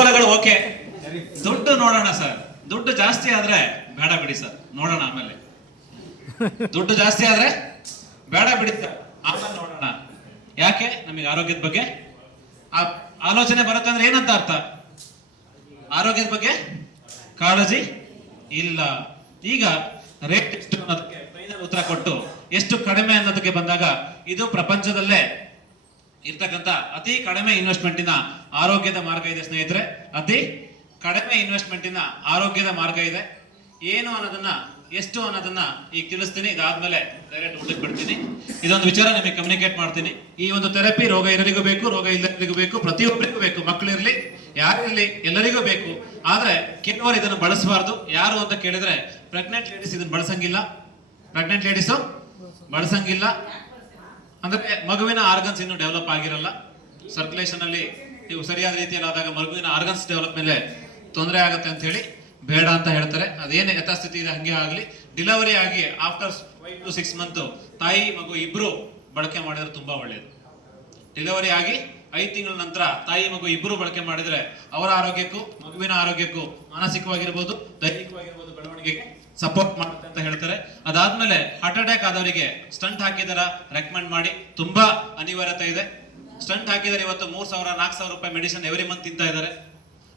ಅನುಕೂಲಗಳು, ಓಕೆ. ದುಡ್ಡು ನೋಡೋಣ ಸರ್. ದುಡ್ಡು ಜಾಸ್ತಿ ಆದ್ರೆ ಬೇಡ ಬಿಡಿ ಸರ್. ನೋಡೋಣ ಆಮೇಲೆ. ದುಡ್ಡು ಜಾಸ್ತಿ ಆದ್ರೆ ಬೇಡ ಬಿಡಿ ಸರ್. ಆಮೇಲೆ ನೋಡೋಣ. ಯಾಕೆ? ನಮಗೆ ಆರೋಗ್ಯದ ಬಗ್ಗೆ. ಆ ಆಲೋಚನೆ ಬರುತ್ತೆ ಅಂದ್ರೆ ಏನಂತ ಅರ್ಥ? ಆರೋಗ್ಯದ ಬಗ್ಗೆ ಕಾಳಜಿ ಇಲ್ಲ. ಈಗ ರೇಟ್ ಎಷ್ಟು ಅನ್ನೋದಕ್ಕೆ ಫೈನಲ್ ಉತ್ತರ ಕೊಟ್ಟು ಎಷ್ಟು ಕಡಿಮೆ ಅನ್ನೋದಕ್ಕೆ ಬಂದಾಗ ಇದು ಪ್ರಪಂಚದಲ್ಲೇ ಇರ್ತಕ್ಕಂಥ ಅತಿ ಕಡಿಮೆ ಇನ್ವೆಸ್ಟ್ಮೆಂಟಿನ ಆರೋಗ್ಯದ ಮಾರ್ಗ ಇದೆ ಸ್ನೇಹಿತರೆ. ಅತಿ ಕಡಿಮೆ ಇನ್ವೆಸ್ಟ್ಮೆಂಟಿನ ಆರೋಗ್ಯದ ಮಾರ್ಗ ಇದೆ. ಏನು ಅನ್ನೋದನ್ನ, ಎಷ್ಟು ಅನ್ನೋದನ್ನ ಈಗ ತಿಳಿಸ್ತೀನಿ. ಇದಾದ್ಮೇಲೆ ಡೈರೆಕ್ಟ್ ಊಟಕ್ಕೆ ಬಿಡ್ತೀನಿ ಇದೊಂದು ವಿಚಾರ ನಿಮಗೆ ಕಮ್ಯುನಿಕೇಟ್ ಮಾಡ್ತೀನಿ. ಈ ಒಂದು ಥೆರಪಿ ರೋಗ ಇರೋರಿಗೂ ಬೇಕು, ರೋಗ ಇಲ್ಲರಿಗೂ ಬೇಕು, ಪ್ರತಿಯೊಬ್ಬರಿಗೂ ಬೇಕು. ಮಕ್ಕಳಿರ್ಲಿ ಯಾರಿರ್ಲಿ ಎಲ್ಲರಿಗೂ ಬೇಕು. ಆದ್ರೆ ಕೆಲವರು ಇದನ್ನು ಬಳಸಬಾರ್ದು. ಯಾರು ಅಂತ ಕೇಳಿದ್ರೆ ಪ್ರೆಗ್ನೆಂಟ್ ಲೇಡೀಸ್ ಇದನ್ನ ಬಳಸಂಗಿಲ್ಲ. Pregnant ladies ಬಳಸಂಗಿಲ್ಲ. ಅಂದ್ರೆ ಮಗುವಿನ ಆರ್ಗನ್ಸ್ ಇನ್ನೂ ಡೆವಲಪ್ ಆಗಿರಲ್ಲ. ಸರ್ಕ್ಯುಲೇಷನ್ ಅಲ್ಲಿ ನೀವು ಸರಿಯಾದ ರೀತಿಯಲ್ಲಿ ಆದಾಗ ಮಗುವಿನ ಆರ್ಗನ್ಸ್ ಡೆವಲಪ್ ಮೇಲೆ ತೊಂದರೆ ಆಗುತ್ತೆ ಅಂತ ಹೇಳಿ ಬೇಡ ಅಂತ ಹೇಳ್ತಾರೆ. ಅದೇನು ಯಥಾಸ್ಥಿತಿ ಇದೆ, ಹಂಗೆ ಆಗಲಿ. ಡಿಲವರಿ ಆಗಿ after five to six month ತಾಯಿ, ಮಗು ಇಬ್ರು ಬಳಕೆ ಮಾಡಿದ್ರೆ ತುಂಬಾ ಒಳ್ಳೆಯದು ಡೆಲಿವರಿ ಆಗಿ ಐದು ತಿಂಗಳ ನಂತರ ತಾಯಿ, ಮಗು ಇಬ್ಬರು ಬಳಕೆ ಮಾಡಿದ್ರೆ ಅವರ ಆರೋಗ್ಯಕ್ಕೂ, ಮಗುವಿನ ಆರೋಗ್ಯಕ್ಕೂ ಮಾನಸಿಕವಾಗಿರ್ಬೋದು, ದೈಹಿಕವಾಗಿರ್ಬೋದು ಬೆಳವಣಿಗೆಗೆ ಸಪೋರ್ಟ್ ಮಾಡುತ್ತೆ ಅಂತ ಹೇಳ್ತಾರೆ. ಅದಾದ್ಮೇಲೆ ಹಾರ್ಟ್ ಅಟ್ಯಾಕ್ ಆದವರಿಗೆ ಸ್ಟಂಟ್ ಹಾಕಿದಾರ ರೆಕಮೆಂಡ್ ಮಾಡಿ. ತುಂಬಾ ಅನಿವಾರ್ಯತೆ ಇದೆ. ಸ್ಟಂಟ್ ಹಾಕಿದರೆ ಇವತ್ತು ಮೂರ್ ಸಾವಿರ, ನಾಲ್ಕು ಸಾವಿರ ರೂಪಾಯಿ ಮೆಡಿಸಿನ್ ಎವ್ರಿ ಮಂತ್ ತಿಂತಾ ಇದ್ದಾರೆ.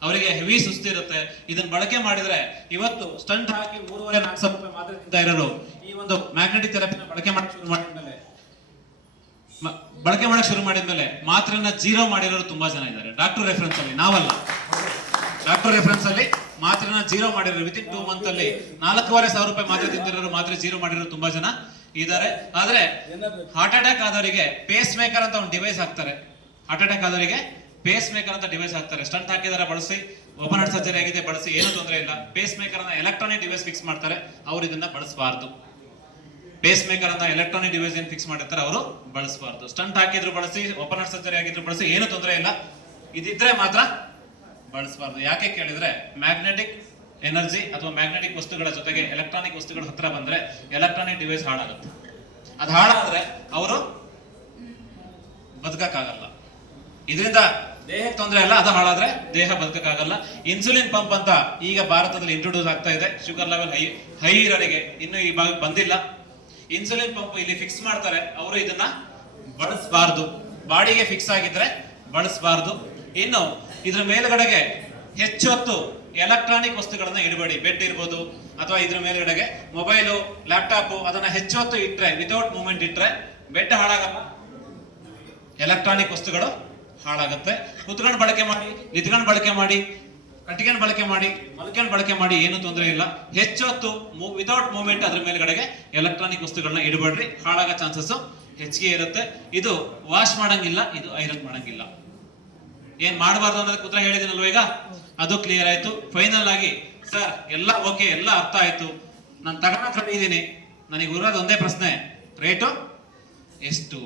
ಅವರಿಗೆ ಹೆವಿ ಸುಸ್ತಿರುತ್ತೆ ಇದನ್ನ ಬಳಕೆ ಮಾಡಿದ್ರೆ ಇವತ್ತು ಸ್ಟಂಟ್ ಹಾಕಿ ಮೂರುವರೆ, ನಾಲ್ಕು ಸಾವಿರ ರೂಪಾಯಿ ಮಾತ್ರ ತಿಂತಾ ಇರೋರು ಈ ಒಂದು ಮ್ಯಾಗ್ನೆಟಿಕ್ ಥೆರಪಿನ ಬಳಕೆ ಮಾಡಕ್ ಶುರು ಮಾಡಿದ್ಮೇಲೆ ಬಳಕೆ ಮಾಡಕ್ ಶುರು ಮಾಡಿದ್ಮೇಲೆ ಮಾತ್ರನ ಜೀರೋ ಮಾಡಿರೋರು ತುಂಬಾ ಜನ ಇದ್ದಾರೆ. ಡಾಕ್ಟರ್ ರೆಫರೆನ್ಸ್ ಅಲ್ಲಿ ನಾವಲ್ಲ. ಡಾಕ್ಟರ್ ರೆಫರೆನ್ಸ್ ಅಲ್ಲಿ ಮಾತ್ರನ ಜೀರೋ ಮಾಡಿರೋ ವಿತಿನ್ ಟೂ ಮಂತ್ ಅಲ್ಲಿ ನಾಲ್ಕೂವರೆ ಸಾವಿರ ರೂಪಾಯಿ ಮಾತ್ರೆ ತಿಂದಿರೋರು ಮಾತ್ರ ಜೀರೋ ಮಾಡಿರೋ ತುಂಬಾ ಜನ ಇದ್ದಾರೆ. ಆದ್ರೆ ಹಾರ್ಟ್ ಅಟ್ಯಾಕ್ ಆದವರಿಗೆ ಪೇಸ್ ಮೇಕರ್ ಅಂತ ಒಂದು ಡಿವೈಸ್ ಹಾಕ್ತಾರೆ. ಹಾರ್ಟ್ ಅಟ್ಯಾಕ್ ಆದವರಿಗೆ ಪೇಸ್ ಮೇಕರ್ ಅಂತ ಡಿವೈಸ್ ಹಾಕ್ತಾರೆ. ಸ್ಟಂಟ್ ಹಾಕಿದಾರೆ, ಬಳಸಿ. ಓಪನ್ ಹಾರ್ಟ್ ಸರ್ಜರಿ ಆಗಿದೆ, ಬಳಸಿ. ಏನು ತೊಂದರೆ ಇಲ್ಲ. ಪೇಸ್ ಮೇಕರ್ ಅನ್ನ ಎಲೆಕ್ಟ್ರಾನಿಕ್ ಡಿವೈಸ್ ಫಿಕ್ಸ್ ಮಾಡ್ತಾರೆ. ಅವ್ರು ಇದನ್ನ ಬಳಸಬಾರ್ದು. ಪೇಸ್ ಮೇಕರ್ ಅಂತ ಎಲೆಕ್ಟ್ರಾನಿಕ್ ಡಿವೈಸ್ ಏನ್ ಫಿಕ್ಸ್ ಮಾಡಿರ್ತಾರೆ, ಅವರು ಬಳಸಬಾರ್ದು. ಸ್ಟಂಟ್ ಹಾಕಿದ್ರು, ಬಳಸಿ. ಓಪನ್ ಹಾರ್ಟ್ ಸರ್ಜರಿ ಆಗಿದ್ರು, ಬಳಸಿ. ಏನು ತೊಂದರೆ ಇಲ್ಲ. ಇದಿದ್ರೆ ಮಾತ್ರ ಬಳಸಬಾರ್ದು. ಯಾಕೆ ಕೇಳಿದ್ರೆ ಮ್ಯಾಗ್ನೆಟಿಕ್ ಎನರ್ಜಿ ಅಥವಾ ಮ್ಯಾಗ್ನೆಟಿಕ್ ವಸ್ತುಗಳ ಜೊತೆಗೆ ಎಲೆಕ್ಟ್ರಾನಿಕ್ ವಸ್ತುಗಳ ಹತ್ರ ಬಂದ್ರೆ ಎಲೆಕ್ಟ್ರಾನಿಕ್ ಡಿವೈಸ್ ಹಾಳಾಗುತ್ತೆ. ಅದು ಹಾಳಾದ್ರೆ ಅವರು ಬದುಕಕ್ಕಾಗಲ್ಲ. ಇದರಿಂದ ದೇಹಕ್ಕೆ ತೊಂದರೆ ಅಲ್ಲ, ಅದು ಹಾಳಾದ್ರೆ ದೇಹ ಬದುಕಕ್ಕಾಗಲ್ಲ. ಇನ್ಸುಲಿನ್ ಪಂಪ್ ಅಂತ ಈಗ ಭಾರತದಲ್ಲಿ ಇಂಟ್ರೊಡ್ಯೂಸ್ ಆಗ್ತಾ ಇದೆ. ಶುಗರ್ ಲೆವೆಲ್ ಹೈ ಹೈ ಇರೋರಿಗೆ ಇನ್ನು ಈ ಭಾಗ ಬಂದಿಲ್ಲ. ಇನ್ಸುಲಿನ್ ಪಂಪ್ ಇಲ್ಲಿ ಫಿಕ್ಸ್ ಮಾಡ್ತಾರೆ. ಅವರು ಇದನ್ನ ಬಳಸಬಾರ್ದು. ಬಾಡಿಗೆ ಫಿಕ್ಸ್ ಆಗಿದ್ರೆ ಬಳಸಬಾರ್ದು. ಇನ್ನು ಇದ್ರ ಮೇಲ್ಗಡೆಗೆ ಹೆಚ್ಚೊತ್ತು ಎಲೆಕ್ಟ್ರಾನಿಕ್ ವಸ್ತುಗಳನ್ನ ಇಡಬೇಡಿ. ಬೆಡ್ ಇರ್ಬೋದು ಅಥವಾ ಇದ್ರ ಮೇಲ್ಗಡೆಗೆ ಮೊಬೈಲು, ಲ್ಯಾಪ್ಟಾಪ್ ಅದನ್ನ ಹೆಚ್ಚು ಹೊತ್ತು ಇಟ್ರೆ ವಿತೌಟ್ ಮೂವ್ಮೆಂಟ್ ಇಟ್ರೆ ಬೆಡ್ ಹಾಳಾಗಲ್ಲ. ಎಲೆಕ್ಟ್ರಾನಿಕ್ ವಸ್ತುಗಳು ಹಾಳಾಗುತ್ತೆ. ಕುತ್ಕೊಂಡು ಬಳಕೆ ಮಾಡಿ, ನಿತ್ಕೊಂಡು ಬಳಕೆ ಮಾಡಿ ಕಟ್ಟಿಗೆ ಬಳಕೆ ಮಾಡಿ, ಮಲ್ಕೊಂಡು ಬಳಕೆ ಮಾಡಿ ಏನು ತೊಂದರೆ ಇಲ್ಲ. ಹೆಚ್ಚು ಹೊತ್ತು ವಿತೌಟ್ ಮೂವ್ಮೆಂಟ್ ಅದ್ರ ಮೇಲ್ಗಡೆಗೆ ಎಲೆಕ್ಟ್ರಾನಿಕ್ ವಸ್ತುಗಳನ್ನ ಇಡಬೇಡ್ರಿ. ಹಾಳಾಗೋ ಚಾನ್ಸಸ್ ಹೆಚ್ಚಿಗೆ ಇರುತ್ತೆ. ಇದು ವಾಶ್ ಮಾಡಂಗಿಲ್ಲ, ಇದು ಐರನ್ ಮಾಡಂಗಿಲ್ಲ. ಏನ್ ಮಾಡಬಾರ್ದು ಅನ್ನೋದಕ್ಕೆ ಉತ್ತರ ಹೇಳಿದಿನಲ್ವ ಈಗ? ಅದು ಕ್ಲಿಯರ್ ಆಯ್ತು. ಫೈನಲ್ ಆಗಿ ಸರ್ ಎಲ್ಲ ಓಕೆ ಎಲ್ಲ ಅರ್ಥ ಆಯ್ತು. ನಾನು ತಗೊಳಕ್ ರೆಡಿ ಇದ್ದೀನಿ. ನನಗೆ ಇರೋದು ಒಂದೇ ಪ್ರಶ್ನೆ. ರೇಟು ಎಷ್ಟು?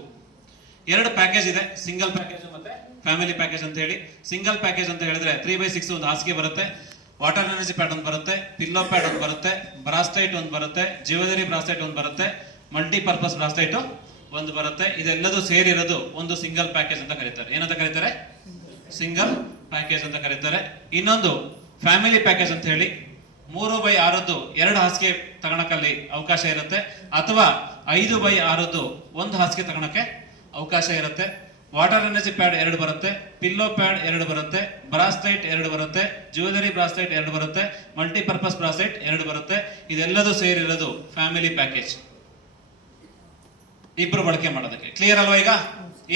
ಎರಡು ಪ್ಯಾಕೇಜ್ ಇದೆ. ಸಿಂಗಲ್ ಪ್ಯಾಕೇಜ್ ಮತ್ತೆ ಫ್ಯಾಮಿಲಿ ಪ್ಯಾಕೇಜ್ ಅಂತ ಹೇಳಿ. ಸಿಂಗಲ್ ಪ್ಯಾಕೇಜ್ ಅಂತ ಹೇಳಿದ್ರೆ ತ್ರೀ ಬೈ ಸಿಕ್ಸ್ ಒಂದು ಹಾಸಿಗೆ ಬರುತ್ತೆ. ವಾಟರ್ ಎನರ್ಜಿ ಪ್ಯಾಡ್ ಒಂದು ಬರುತ್ತೆ. ಪಿಲ್ಲೋ ಪ್ಯಾಡ್ ಒಂದು ಬರುತ್ತೆ. ಬ್ರಾಸ್ಟೈಟ್ ಒಂದು ಬರುತ್ತೆ. ಜ್ಯುವೆಲರಿ ಬ್ರಾಸ್ಟೈಟ್ ಒಂದು ಬರುತ್ತೆ. ಮಲ್ಟಿ ಪರ್ಪಸ್ ಬ್ರಾಸ್ಲೈಟ್ ಒಂದು ಬರುತ್ತೆ. ಇದೆಲ್ಲದೂ ಸೇರಿರೋದು ಒಂದು ಸಿಂಗಲ್ ಪ್ಯಾಕೇಜ್ ಅಂತ ಕರೀತಾರೆ. ಏನಂತ ಕರೀತಾರೆ? ಸಿಂಗಲ್ ಪ್ಯಾಕೇಜ್ ಅಂತ ಕರೀತಾರೆ. ಇನ್ನೊಂದು ಫ್ಯಾಮಿಲಿ ಪ್ಯಾಕೇಜ್ ಅಂತ ಹೇಳಿ ಮೂರು ಬೈ ಆರದ್ದು ಎರಡು ಹಾಸಿಗೆ ತಗೊಳಕಲ್ಲಿ ಅವಕಾಶ ಇರುತ್ತೆ. ಅಥವಾ ಐದು ಬೈ ಆರದ್ದು ಒಂದು ಹಾಸಿಗೆ ತಗೊಳಕ್ಕೆ ಅವಕಾಶ ಇರುತ್ತೆ. ವಾಟರ್ ಎನರ್ಜಿ ಪ್ಯಾಡ್ ಎರಡು ಬರುತ್ತೆ. ಪಿಲ್ಲೋ ಪ್ಯಾಡ್ ಎರಡು ಬರುತ್ತೆ. ಬ್ರಾಸ್ಲೈಟ್ ಎರಡು ಬರುತ್ತೆ. ಜ್ಯುವೆಲರಿ ಬ್ರಾಸ್ಲೈಟ್ ಎರಡು ಬರುತ್ತೆ. ಮಲ್ಟಿಪರ್ಪಸ್ ಬ್ರಾಸ್ಲೈಟ್ ಎರಡು ಬರುತ್ತೆ. ಇದೆಲ್ಲದೂ ಸೇರಿರೋದು ಫ್ಯಾಮಿಲಿ ಪ್ಯಾಕೇಜ್ ಇಬ್ರು ಬಳಕೆ ಮಾಡೋದಕ್ಕೆ. ಕ್ಲಿಯರ್ ಅಲ್ವಾ ಈಗ?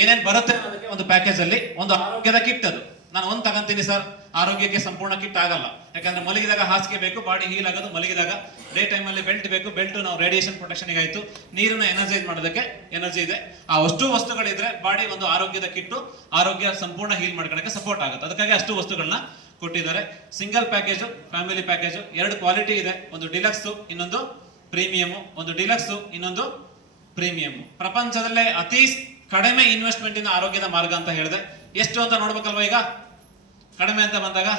ಏನೇನ್ ಬರುತ್ತೆ ಅನ್ನೋದಕ್ಕೆ ಒಂದು ಪ್ಯಾಕೇಜ್ ಅಲ್ಲಿ ಒಂದು ಆರೋಗ್ಯದ ಕಿಟ್ ಅದು. ನಾನು ಒಂದು ತಗಂತೀನಿ ಸರ್ ಆರೋಗ್ಯಕ್ಕೆ ಸಂಪೂರ್ಣ ಕಿಟ್ ಆಗಲ್ಲ. ಯಾಕಂದ್ರೆ ಮಲಗಿದಾಗ ಹಾಸಿಗೆ ಬೇಕು ಬಾಡಿ ಹೀಲ್ ಆಗೋದು ಮಲಗಿದಾಗ. ಡೇ ಟೈಮ್ ಅಲ್ಲಿ ಬೆಲ್ಟ್ ಬೇಕು ಬೆಲ್ಟ್ ನಾವು ರೇಡಿಯೇಷನ್ ಪ್ರೊಟೆಕ್ಷನ್ ಆಯ್ತು. ನೀರನ್ನ ಎನರ್ಜೈಸ್ ಮಾಡೋದಕ್ಕೆ ಎನರ್ಜಿ ಇದೆ. ಆ ಅಷ್ಟು ವಸ್ತುಗಳಿದ್ರೆ ಬಾಡಿ ಒಂದು ಆರೋಗ್ಯದ ಕಿಟ್ಟು ಆರೋಗ್ಯ ಸಂಪೂರ್ಣ ಹೀಲ್ ಮಾಡ್ಕೊಳಕ್ಕೆ ಸಪೋರ್ಟ್ ಆಗುತ್ತೆ. ಅದಕ್ಕಾಗಿ ಅಷ್ಟು ವಸ್ತುಗಳನ್ನ ಕೊಟ್ಟಿದ್ದಾರೆ. ಸಿಂಗಲ್ ಪ್ಯಾಕೇಜ್ ಫ್ಯಾಮಿಲಿ ಪ್ಯಾಕೇಜ್ ಎರಡು ಕ್ವಾಲಿಟಿ ಇದೆ. ಒಂದು ಡಿಲಕ್ಸ್ ಇನ್ನೊಂದು ಪ್ರೀಮಿಯಂ ಒಂದು ಡಿಲಕ್ಸ್ ಇನ್ನೊಂದು ಪ್ರೀಮಿಯಮ್ ಪ್ರಪಂಚದಲ್ಲೇ ಅತಿ ಕಡಿಮೆ ಇನ್ವೆಸ್ಟ್ಮೆಂಟಿನ ಆರೋಗ್ಯದ ಮಾರ್ಗ ಅಂತ ಹೇಳಿದೆ. ಎಷ್ಟು ಅಂತ ನೋಡ್ಬೇಕಲ್ವಾ ಈಗ? ಕಡಿಮೆ ಅಂತ ಬಂದಾಗ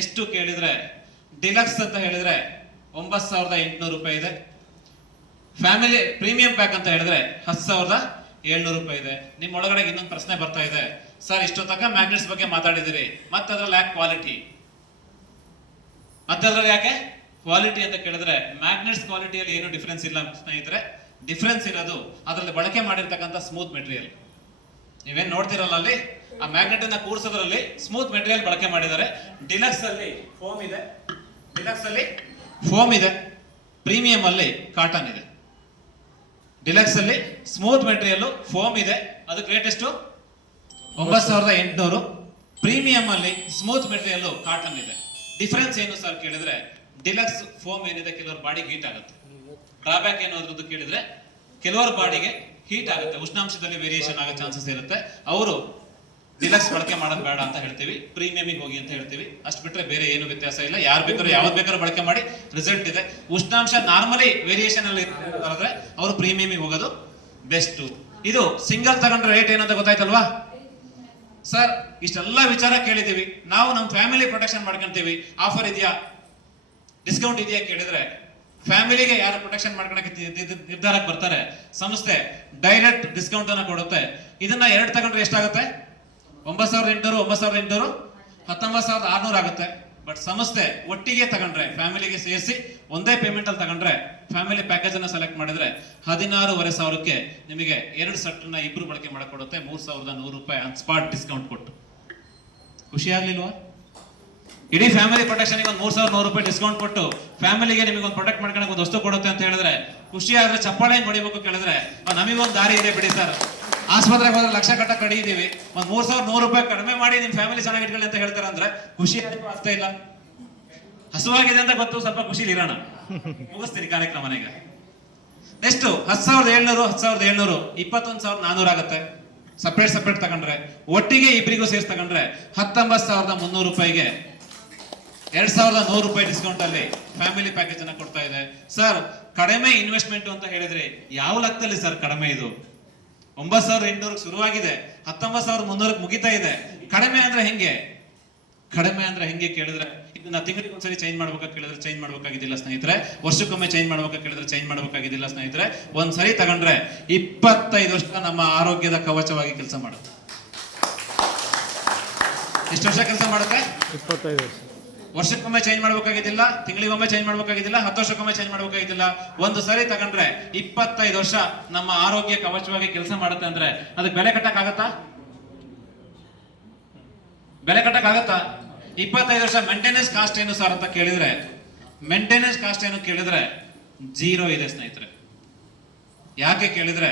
ಎಷ್ಟು ಕೇಳಿದ್ರೆ? ಡಿಲಕ್ಸ್ ಅಂತ ಹೇಳಿದ್ರೆ ಒಂಬತ್ತು ಸಾವಿರದ ಎಂಟುನೂರು ರೂಪಾಯಿ ಇದೆ. ಫ್ಯಾಮಿಲಿ ಪ್ರೀಮಿಯಂ ಪ್ಯಾಕ್ ಅಂತ ಹೇಳಿದ್ರೆ ಹತ್ತು ಸಾವಿರದ ಏಳ್ನೂರು ರೂಪಾಯಿ ಇದೆ. ನಿಮ್ಮ ಒಳಗಡೆ ಇನ್ನೊಂದು ಪ್ರಶ್ನೆ ಬರ್ತಾ ಇದೆ. ಸರ್ ಇಷ್ಟು ತನಕ ಮ್ಯಾಗ್ನೆಟ್ಸ್ ಬಗ್ಗೆ ಮಾತಾಡಿದಿರಿ ಮತ್ತೆ ಅದ್ರಲ್ಲಿ ಯಾಕೆ ಕ್ವಾಲಿಟಿ ಮತ್ತೆ ಅದ್ರಲ್ಲಿ ಯಾಕೆ? ಕ್ವಾಲಿಟಿ ಅಂತ ಕೇಳಿದ್ರೆ ಮ್ಯಾಗ್ನೆಟ್ಸ್ ಕ್ವಾಲಿಟಿಯಲ್ಲಿ ಏನು ಡಿಫ್ರೆನ್ಸ್ ಇಲ್ಲ ಸ್ನೇಹಿತರೆ. ಡಿಫ್ರೆನ್ಸ್ ಇರೋದು ಅದರಲ್ಲಿ ಬಳಕೆ ಮಾಡಿರ್ತಕ್ಕಂಥ ಸ್ಮೂತ್ ಮೆಟೀರಿಯಲ್ ನೀವೇನು ನೋಡ್ತಿರಲ್ಲ ಅಲ್ಲಿ, ಆ ಮ್ಯಾಗ್ನೆಟ್ ಅನ್ನ ಕೂರಿಸೋದ್ರಲ್ಲಿ ಸ್ಮೂತ್ ಮೆಟೀರಿಯಲ್ ಬಳಕೆ ಮಾಡಿದ್ದಾರೆ. ಡಿಲಕ್ಸ್ ಅಲ್ಲಿ ಫೋಮ್ ಇದೆ. ಡಿಲಕ್ಸ್ ಅಲ್ಲಿ ಫೋಮ್ ಇದೆ. ಪ್ರೀಮಿಯಂ ಅಲ್ಲಿ ಕಾಟನ್ ಇದೆ. ಡಿಲಕ್ಸ್ ಅಲ್ಲಿ ಸ್ಮೂತ್ ಮೆಟೀರಿಯಲ್ ಫೋಮ್ ಇದೆ. ಅದಕ್ಕೆ ರೇಟ್ ಎಷ್ಟು? ಒಂಬತ್ತು ಸಾವಿರದ ಎಂಟುನೂರು. ಪ್ರೀಮಿಯಂ ಅಲ್ಲಿ ಸ್ಮೂತ್ ಮೆಟೀರಿಯಲ್ ಕಾಟನ್ ಇದೆ. ಡಿಫರೆನ್ಸ್ ಏನು ಸರ್ ಕೇಳಿದ್ರೆ ಡಿಲಕ್ಸ್ ಫೋಮ್ ಏನಿದೆ, ಕೆಲವರು ಬಾಡಿಗೆ ಹೀಟ್ ಆಗುತ್ತೆ. ಡ್ರಾಬ್ಯಾಕ್ ಏನು ಅದ್ರದ್ದು ಕೇಳಿದ್ರೆ ಕೆಲವರ ಬಾಡಿಗೆ ಹೀಟ್ ಆಗುತ್ತೆ, ಉಷ್ಣಾಂಶದಲ್ಲಿ ವೇರಿಯೇಷನ್ ಆಗೋ ಚಾನ್ಸಸ್ ಇರುತ್ತೆ. ಅವರು ಡಿಲಕ್ಸ್ ಬಳಕೆ ಮಾಡೋದು ಬೇಡ ಅಂತ ಹೇಳ್ತೀವಿ ಪ್ರೀಮಿಯಮಿಗೆ ಹೋಗಿ ಅಂತ ಹೇಳ್ತೀವಿ. ಅಷ್ಟು ಬಿಟ್ರೆ ಬೇರೆ ಏನು ವ್ಯತ್ಯಾಸ ಇಲ್ಲ. ಯಾರು ಬೇಕಾದ್ರೂ ಯಾವ್ದು ಬೇಕಾದ್ರೂ ಬಳಕೆ ಮಾಡಿ ರಿಸಲ್ಟ್ ಇದೆ. ಉಷ್ಣಾಂಶ ನಾರ್ಮಲಿ ವೇರಿಯೇಷನ್ ಅಲ್ಲಿ ಅವರು ಪ್ರೀಮಿಯಮಿಗೆ ಹೋಗೋದು ಬೆಸ್ಟ್ ಇದು ಸಿಂಗಲ್ ತಗೊಂಡ್ರೆ ರೇಟ್ ಏನಂತ ಗೊತ್ತಾಯ್ತಲ್ವಾ? ಸರ್, ಇಷ್ಟೆಲ್ಲ ವಿಚಾರ ಕೇಳಿದೀವಿ ನಾವು ನಮ್ಮ ಫ್ಯಾಮಿಲಿ ಪ್ರೊಟೆಕ್ಷನ್ ಮಾಡ್ಕೊಂತೀವಿ. ಆಫರ್ ಇದೆಯಾ? ಡಿಸ್ಕೌಂಟ್ ಇದೆಯಾ ಕೇಳಿದ್ರೆ ಫ್ಯಾಮಿಲಿಗೆ ಯಾರು ಪ್ರೊಟೆಕ್ಷನ್ ಮಾಡ್ಕೊಳಕ್ಕೆ ನಿರ್ಧಾರಕ್ಕೆ ಬರ್ತಾರೆ, ಸಂಸ್ಥೆ ಡೈರೆಕ್ಟ್ ಡಿಸ್ಕೌಂಟ್ ಅನ್ನ ಕೊಡುತ್ತೆ. ಇದನ್ನ ಎರಡು ತಗೊಂಡ್ರೆ ಎಷ್ಟಾಗುತ್ತೆ? ಒಂಬತ್ತು ಸಾವಿರದ ಎಂಟುನೂರು ಒಂಬತ್ತು ಸಾವಿರದ ಎಂಟುನೂರು ಹತ್ತೊಂಬತ್ತು ಸಾವಿರದ ಆರ್ನೂರು ಆಗುತ್ತೆ. ಬಟ್ ಸಂಸ್ಥೆ ಒಟ್ಟಿಗೆ ತಗೊಂಡ್ರೆ ಫ್ಯಾಮಿಲಿಗೆ ಸೇರಿಸಿ ಒಂದೇ ಪೇಮೆಂಟ್ ಅಲ್ಲಿ ತಗೊಂಡ್ರೆ ಫ್ಯಾಮಿಲಿ ಪ್ಯಾಕೇಜ್ ಅನ್ನ ಸೆಲೆಕ್ಟ್ ಮಾಡಿದ್ರೆ ಹದಿನಾರೂವರೆ ಸಾವಿರಕ್ಕೆ ನಿಮಗೆ ಎರಡು ಸೆಟ್ನ ಇಬ್ರು ಬಳಕೆ ಮಾಡಿಕೊಡುತ್ತೆ. ಮೂರ್ ಸಾವಿರದ ನೂರು ರೂಪಾಯಿ ಆನ್ ಸ್ಪಾಟ್ ಡಿಸ್ಕೌಂಟ್ ಕೊಟ್ಟು. ಖುಷಿ ಆಗ್ಲಿಲ್ವಾ? ಇಡೀ ಫ್ಯಾಮಿಲಿ ಪ್ರೊಟೆಕ್ಷನ್ ಒಂದು ಮೂರ್ ಸಾವಿರ ನೂರು ರೂಪಾಯಿ ಡಿಸ್ಕೌಂಟ್ ಕೊಟ್ಟು ಫ್ಯಾಮಿಲಿಗೆ ನಿಮಗೆ ಒಂದು ಪ್ರೊಟೆಕ್ಟ್ ಮಾಡ್ಕೊಳಕ್ಕೆ ಒಂದು ವಸ್ತು ಕೊಡುತ್ತೆ ಅಂತ ಹೇಳಿದ್ರೆ, ಖುಷಿ ಆದ್ರೆ ಚಪ್ಪಾಳೆ ಹೊಡಿಬೇಕು ಕೇಳಿದ್ರೆ ನಮಗೊಂದು ದಾರಿ ಇದೆ ಬಿಡಿ ಸರ್. ಆಸ್ಪತ್ರೆಗೆ ಹೋದ್ರೆ ಲಕ್ಷ ಕಟ್ಟ ಕಡಿದೀವಿ ಒಂದ್ ಮೂರ್ ಸಾವಿರದ ನೂರು ರೂಪಾಯಿ ಕಡಿಮೆ ಮಾಡಿ ನಿಮ್ ಫ್ಯಾಮಿಲಿ ಚೆನ್ನಾಗಿ ಇಟ್ಕೊಳ್ಳಿ ಅಂತ ಹೇಳ್ತಾರೆ ಅಂದ್ರೆ ಖುಷಿ ಆಗ್ತಾ ಇಲ್ಲ. ಹಸುವಾಗಿದೆ ಅಂತ ಗೊತ್ತು, ಸ್ವಲ್ಪ ಖುಷಿಲಿ ಇರೋಣ. ಮುಗಿಸ್ತೀನಿ ಕಾರ್ಯಕ್ರಮ ಈಗ. ನೆಕ್ಸ್ಟ್ ಹತ್ತು ಸಾವಿರದ ಏಳ್ನೂರು, ಹತ್ತು ಸಾವಿರದ ಏಳ್ನೂರು, ಇಪ್ಪತ್ತೊಂದು ಸಾವಿರದ ನಾನೂರು ಆಗುತ್ತೆ. ಸಪ್ರೇಟ್ ಸಪ್ರೇಟ್ ತಗೊಂಡ್ರೆ, ಒಟ್ಟಿಗೆ ಇಬ್ಬರಿಗೂ ಸೇರಿಸ್ ತಗೊಂಡ್ರೆ ಹತ್ತೊಂಬತ್ತು ಸಾವಿರದ ಮುನ್ನೂರು ರೂಪಾಯಿಗೆ ಎರಡ್ ಸಾವಿರದ ನೂರು ರೂಪಾಯಿ ಡಿಸ್ಕೌಂಟ್ ಅಲ್ಲಿ ಫ್ಯಾಮಿಲಿ ಪ್ಯಾಕೇಜ್ ಅನ್ನ ಕೊಡ್ತಾ ಇದೆ. ಸರ್ ಕಡಿಮೆ ಇನ್ವೆಸ್ಟ್ಮೆಂಟ್ ಅಂತ ಹೇಳಿದ್ರೆ ಯಾವ ಲೆಕ್ಕದಲ್ಲಿ ಸರ್ ಕಡಿಮೆ ಇದು? ಒಂಬತ್ ಸಾವಿರದ ಎಂಟುನೂರಕ್ಕೆ ಶುರುವಾಗಿದೆ, ಹತ್ತೊಂಬತ್ತು ಸಾವಿರದ ಮುನ್ನೂರಕ್ಕೆ ಮುಗಿತಾ ಇದೆ. ಕಡಿಮೆ ಅಂದ್ರೆ ಹೆಂಗೆ? ಕಡಿಮೆ ಅಂದ್ರೆ ಹೆಂಗೆ ಕೇಳಿದ್ರೆ, ಇದನ್ನ ತಿಂಗಳಿಗೆ ಒಂದ್ಸರಿ ಚೇಂಜ್ ಮಾಡ್ಬೇಕಾ ಕೇಳಿದ್ರೆ ಚೇಂಜ್ ಮಾಡ್ಬೇಕಾಗಿದ್ದಿಲ್ಲ ಸ್ನೇಹಿತರೆ. ವರ್ಷಕ್ಕೊಮ್ಮೆ ಚೇಂಜ್ ಮಾಡ್ಬೇಕಾ ಕೇಳಿದ್ರೆ ಚೇಂಜ್ ಮಾಡ್ಬೇಕಾಗಿದ್ದಿಲ್ಲ ಸ್ನೇಹಿತರೆ. ಒಂದ್ಸರಿ ತಗೊಂಡ್ರೆ ಇಪ್ಪತ್ತೈದು ವರ್ಷ ನಮ್ಮ ಆರೋಗ್ಯದ ಕವಚವಾಗಿ ಕೆಲಸ ಮಾಡುತ್ತೆ. ಎಷ್ಟು ವರ್ಷ ಕೆಲಸ ಮಾಡುತ್ತೆ? ಇಪ್ಪತ್ತೈದು ವರ್ಷ. ವರ್ಷಕ್ಕೊಮ್ಮೆ ಚೇಂಜ್ ಮಾಡ್ಬೇಕಾಗಿದ್ದಿಲ್ಲ, ತಿಂಗಳಿಗೊಮ್ಮೆ ಚೇಂಜ್ ಮಾಡ್ಬೇಕಾಗಿದ್ದಿಲ್ಲ, ಹತ್ತು ವರ್ಷಕ್ಕೊಮ್ಮೆ ಚೇಂಜ್ ಮಾಡ್ಬೇಕಾಗಿದ್ದಿಲ್ಲ. ಒಂದು ಸಾರಿ ತಗೊಂಡ್ರೆ ಇಪ್ಪತ್ತೈದು ವರ್ಷ ನಮ್ಮ ಆರೋಗ್ಯ ಕವಚವಾಗಿ ಕೆಲಸ ಮಾಡುತ್ತೆ ಅಂದ್ರೆ ಅದಕ್ಕೆ ಬೆಲೆ ಕಟ್ಟಕ್ ಆಗತ್ತಾ ಬೆಲೆ ಕಟ್ಟಕ್ ಆಗತ್ತಾ ಇಪ್ಪತ್ತೈದು ವರ್ಷ ಮೇಂಟೆನೆನ್ಸ್ ಕಾಸ್ಟ್ ಏನು ಸರ್ ಅಂತ ಕೇಳಿದ್ರೆ ಮೇಂಟೆನೆನ್ಸ್ ಕಾಸ್ಟ್ ಏನು ಕೇಳಿದ್ರೆ ಜೀರೋ ಇದೆ ಸ್ನೇಹಿತರೆ. ಯಾಕೆ ಕೇಳಿದ್ರೆ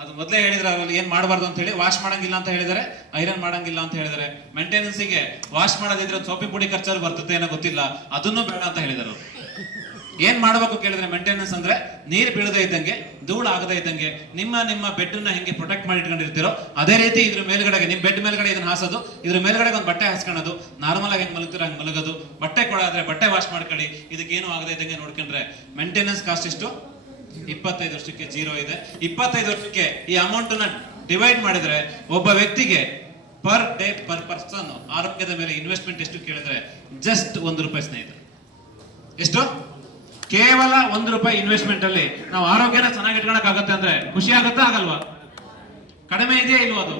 ಅದು ಮೊದಲೇ ಹೇಳಿದ್ರೆ ಅವರಲ್ಲಿ ಏನ್ ಮಾಡಬಾರ್ದು ಅಂತ ಹೇಳಿ ವಾಶ್ ಮಾಡಂಗಿಲ್ಲ ಅಂತ ಹೇಳಿದರೆ ಐರನ್ ಮಾಡಂಗಿಲ್ಲ ಅಂತ ಹೇಳಿದರೆ. ಮೇಂಟೆನೆನ್ಸಿಗೆ ವಾಶ್ ಮಾಡೋದಿದ್ರೆ ಸೋಪಿ ಪುಡಿ ಖರ್ಚಾದ್ರು ಬರ್ತದೆ ಏನೋ ಗೊತ್ತಿಲ್ಲ, ಅದನ್ನು ಬೇಡ ಅಂತ ಹೇಳಿದರು ಏನ್ ಮಾಡ್ಬೇಕು ಕೇಳಿದ್ರೆ ಮೇಂಟೆನೆನ್ಸ್ ಅಂದ್ರೆ ನೀರು ಬೀಳದೇ ಇದ್ದಂಗೆ, ಧೂಳು ಆಗದೇ ಇದ್ದಂಗೆ, ನಿಮ್ಮ ನಿಮ್ಮ ಬೆಡ್ನ ಹೆಂಗೆ ಪ್ರೊಟೆಕ್ಟ್ ಮಾಡಿ ಇಟ್ಕೊಂಡಿರ್ತೀರೋ, ಅದೇ ರೀತಿ ಇದ್ರ ಮೇಲ್ಗಡೆಗೆ, ನಿಮ್ ಬೆಡ್ ಮೇಲ್ಗಡೆ ಇದನ್ನ ಹಾಸೋದು, ಇದ್ರ ಮೇಲ್ಗಡೆ ಒಂದು ಬಟ್ಟೆ ಹಾಸ್ಕೊಳ್ಳೋದು ನಾರ್ಮಲ್ ಆಗಿ ಹೆಂಗ್ ಮಲಗ್ತೀರ ಹಂಗೆ ಮಲಗೋದು, ಬಟ್ಟೆ ಕೊಡಾದ್ರೆ ಬಟ್ಟೆ ವಾಶ್ ಮಾಡ್ಕೊಳ್ಳಿ ಇದಕ್ಕೆ ಏನು ಆಗದೆ ಇದ್ದಂಗೆ ನೋಡ್ಕೊಂಡ್ರೆ ಮೇಂಟೆನೆನ್ಸ್ ಕಾಸ್ಟ್ ಎಷ್ಟು? ಇಪ್ಪತ್ತೈದು ವರ್ಷಕ್ಕೆ ಜೀರೋ ಇದೆ. ಇಪ್ಪತ್ತೈದು ವರ್ಷಕ್ಕೆ ಈ ಅಮೌಂಟ್ನ ಡಿವೈಡ್ ಮಾಡಿದ್ರೆ ಒಬ್ಬ ವ್ಯಕ್ತಿಗೆ ಪರ್ ಡೇ ಪರ್ ಪರ್ಸನ್ ಆರೋಗ್ಯದ ಮೇಲೆ ಇನ್ವೆಸ್ಟ್ಮೆಂಟ್ ಎಷ್ಟು ಕೇಳಿದ್ರೆ ಜಸ್ಟ್ ಒಂದು ರೂಪಾಯಿ ಸ್ನೇಹಿತರು. ಎಷ್ಟು? ಕೇವಲ ಒಂದು ರೂಪಾಯಿ ಇನ್ವೆಸ್ಟ್ಮೆಂಟ್ ಅಲ್ಲಿ ನಾವು ಆರೋಗ್ಯನ ಚೆನ್ನಾಗಿ ಇಟ್ಕೊಳಕ್ ಆಗುತ್ತೆ ಅಂದ್ರೆ ಖುಷಿ ಆಗುತ್ತಾ ಆಗಲ್ವಾ? ಕಡಿಮೆ ಇದೆಯಾ ಇಲ್ವಾ ಅದು?